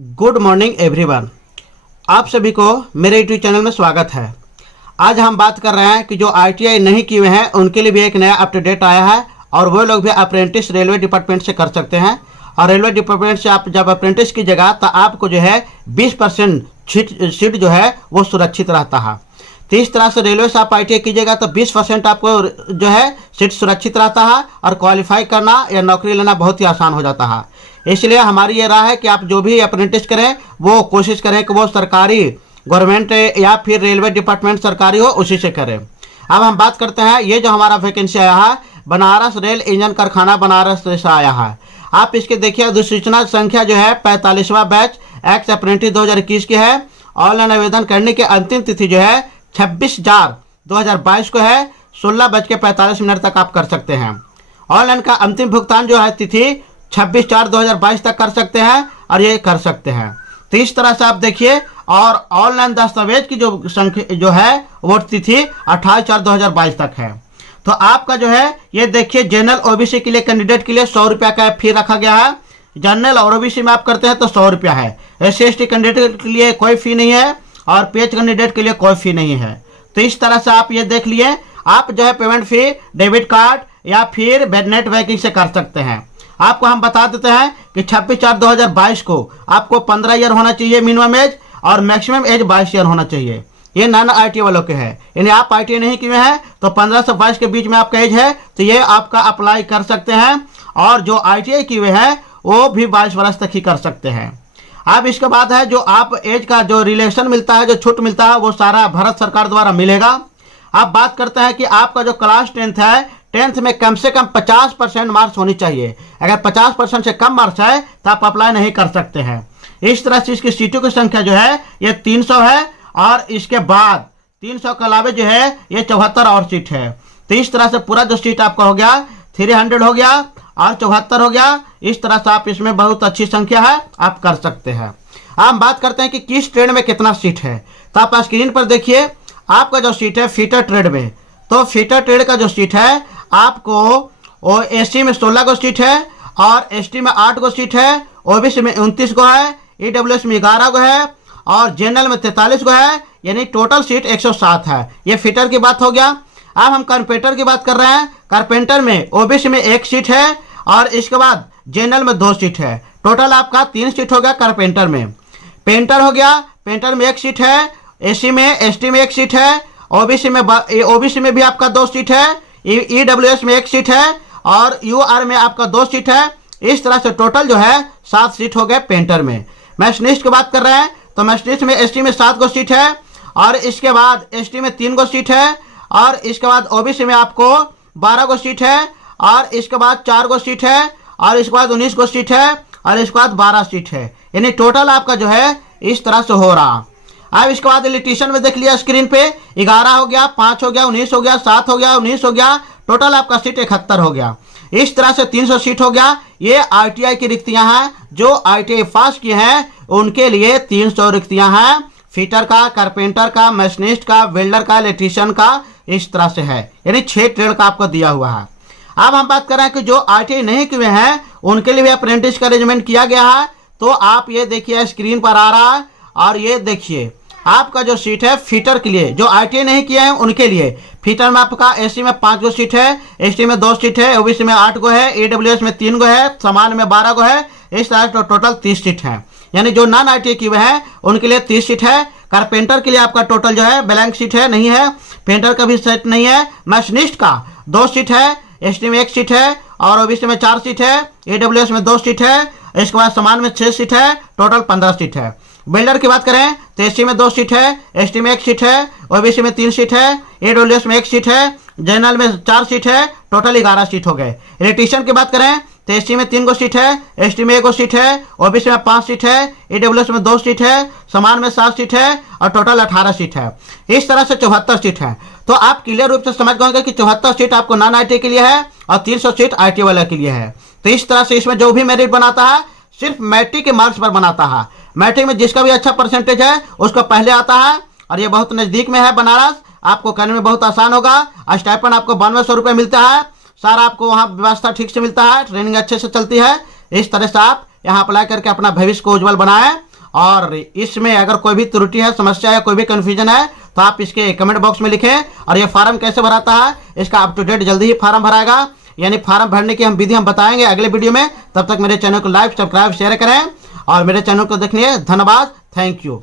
Good morning everyone. आप सभी को मेरे यूट्यूब चैनल में स्वागत है। आज हम बात कर रहे हैं कि जो आईटीआई नहीं किए हुए हैं उनके लिए भी एक नया अप टू डेट आया है और वो लोग भी अप्रेंटिस रेलवे डिपार्टमेंट से कर सकते हैं। और रेलवे डिपार्टमेंट से आप जब अप्रेंटिस कीजिएगा तो आपको जो है 20% सीट जो है वो सुरक्षित रहता है। तो इस तरह से रेलवे से आप आईटीआई कीजिएगा तो 20% आपको जो है सीट सुरक्षित रहता है और क्वालिफाई करना या नौकरी लेना बहुत ही आसान हो जाता है। इसलिए हमारी ये राय है कि आप जो भी अप्रेंटिस करें वो कोशिश करें कि वो सरकारी गवर्नमेंट या फिर रेलवे डिपार्टमेंट सरकारी हो उसी से करें। अब हम बात करते हैं, ये जो हमारा वैकेंसी आया है बनारस रेल इंजन कारखाना बनारस से आया है। आप इसके देखिए अधिसूचना संख्या जो है 45वां बैच एक्स अप्रेंटिस 2021 की है। ऑनलाइन आवेदन करने की अंतिम तिथि जो है 26/4/2022 को है। 16:45 तक आप कर सकते हैं। ऑनलाइन का अंतिम भुगतान जो है तिथि 26/4/2022 तक कर सकते हैं और ये कर सकते हैं। तो इस तरह से आप देखिए। और ऑनलाइन दस्तावेज की जो संख्या जो है वो तिथि 28/4/2022 तक है। तो आपका जो है ये देखिए जनरल ओबीसी के लिए कैंडिडेट के लिए 100 रुपया का फी रखा गया है। जनरल और ओबीसी में आप करते हैं तो 100 रुपया है। SC/ST कैंडिडेट के लिए कोई फी नहीं है और PH कैंडिडेट के लिए कोई फी नहीं है। तो इस तरह से आप ये देख लिए। आप जो है पेमेंट फी डेबिट कार्ड या फिर नेट बैंकिंग से कर सकते हैं। आपको हम बता देते हैं कि 26/4/2022 को आपको 15 ईयर होना चाहिए मिनिमम एज और मैक्सिमम एज 22 ईयर होना चाहिए। ये नॉन आईटी वालों के हैं। यानी आप आईटी नहीं किए हैं तो 15 से 22 के बीच में आपका एज है तो ये आपका अप्लाई कर सकते हैं। और जो ITI किए हुए हैं वो भी 22 वर्ष तक ही कर सकते हैं। अब इसके बाद है जो आप एज का जो रिलेक्शन मिलता है, जो छूट मिलता है वो सारा भारत सरकार द्वारा मिलेगा। अब बात करते हैं कि आपका जो क्लास 10th है, 10th में कम से कम 50% मार्क्स होनी चाहिए। अगर 50% से कम मार्क्स है तो आप अप्लाई नहीं कर सकते हैं। इस तरह से इसकी सीटों की संख्या जो है ये 300 है और इसके बाद 300 के अलावे जो है ये 74 और सीट है। तो इस तरह से पूरा जो सीट आपका हो गया 300 हो गया और 74 हो गया। इस तरह से आप इसमें बहुत अच्छी संख्या है, आप कर सकते हैं। हम बात करते हैं कि किस ट्रेड में कितना सीट है। तो आप स्क्रीन पर देखिए आपका जो सीट है फीटर ट्रेड में। तो फीटर ट्रेड का जो सीट है आपको SC में 16 गो सीट है और ST में 8 गो सीट है। OBC में 29 गो है। EWS में 11 गो है और जनरल में 43 गो है। यानी टोटल सीट 107 है। ये फीटर की बात हो गया। अब हम कारपेंटर की बात कर रहे हैं। कारपेंटर में OBC में 1 सीट है और इसके बाद जनरल में 2 सीट है। टोटल आपका 3 सीट हो गया कारपेंटर में। पेंटर हो गया, पेंटर में 1 सीट है। SC में ST में 1 सीट है। OBC में भी आपका 2 सीट है। EWS में 1 सीट है और UR में आपका 2 सीट है। इस तरह से टोटल जो है 7 सीट हो गए पेंटर में। मैशनिस्ट की बात कर रहे हैं तो मैशनिस्ट में ST में 7 गो सीट है और इसके बाद ST में 3 गो सीट है और इसके बाद OBC में आपको 12 गो सीट है और इसके बाद 4 गो सीट है और इसके बाद 19 गो सीट है और इसके बाद 12 सीट है। यानी टोटल आपका जो है इस तरह से हो रहा। अब इसके बाद इलेक्ट्रीशियन में देख लिया स्क्रीन पे 11 हो गया, 5 हो गया, 19 हो गया, 7 हो गया, 19 हो गया। टोटल आपका सीट 71 हो गया। इस तरह से 300 सीट हो गया। ये ITI की रिक्तियां हैं। जो ITI पास किए हैं उनके लिए 300 रिक्तियां हैं। फिटर का, कारपेंटर का, मैशनिस्ट का, वेल्डर का, इलेक्ट्रीशियन का, इस तरह से है। यानी 6 ट्रेड का आपको दिया हुआ है। अब हम बात कर रहे हैं कि जो ITI नहीं किए हैं उनके लिए भी अप्रेंटिस का अरेंजमेंट किया गया है। तो आप ये देखिए स्क्रीन पर आ रहा है और ये देखिए आपका जो सीट है फिटर के लिए जो ITI नहीं किए हैं उनके लिए। फिटर में आपका SC में 5 गो सीट है, ST में 2 सीट है, OBC में 8 गो है, EWS में 3 गो है, सामान्य में 12 गो है। इस तरह से टोटल 30 सीट है। यानी जो नॉन ITI किए हुए हैं उनके लिए 30 सीट है। कारपेंटर के लिए आपका टोटल जो है ब्लैंक सीट है, नहीं है। पेंटर का भी सीट नहीं है। मैशनिस्ट का 2 सीट है, ST में 1 सीट है और OBC में 4 सीट है, EWS में 2 सीट है। इसके बाद सामान्य में 6 सीट है, टोटल 15 सीट है। वेल्डर की बात करें तो SC में 2 सीट है, ST में 1 सीट है, OBC में 3 सीट है, EWS में 1 सीट है, जनरल में 4 सीट है, टोटल 11 सीट हो गए। इलेक्ट्रीशियन की बात करें तो SC में 3 गो सीट है, ST में 1 गो सीट है, OBC में 5 सीट है, EWS में 2 सीट है, समान में 7 सीट है और टोटल 18 सीट है। इस तरह से 74 सीट है। तो आप क्लियर रूप से समझ गए कि 74 सीट आपको नॉन ITI के लिए है और 300 सीट ITI वाले के लिए है। तो इस तरह से इसमें जो भी मेरिट बनाता है सिर्फ मैट्रिक के मार्क्स पर बनाता है। मैट्रिक में जिसका भी अच्छा परसेंटेज है उसको पहले आता है और ये बहुत नज़दीक में है बनारस। आपको करने में बहुत आसान होगा। स्टाइपेंड आपको 9200 रुपये मिलता है। सारा आपको वहाँ व्यवस्था ठीक से मिलता है, ट्रेनिंग अच्छे से चलती है। इस तरह से आप यहाँ अप्लाई करके अपना भविष्य को उज्जवल बनाएं। और इसमें अगर कोई भी त्रुटि है, समस्या है, कोई भी कन्फ्यूजन है तो आप इसके कमेंट बॉक्स में लिखें। और ये फार्म कैसे भराता है इसका अप टू डेट जल्दी ही फार्म भराएगा, यानी फार्म भरने की विधि हम बताएंगे अगले वीडियो में। तब तक मेरे चैनल को लाइक, सब्सक्राइब, शेयर करें और मेरे चैनल को देखने धन्यवाद। Thank you.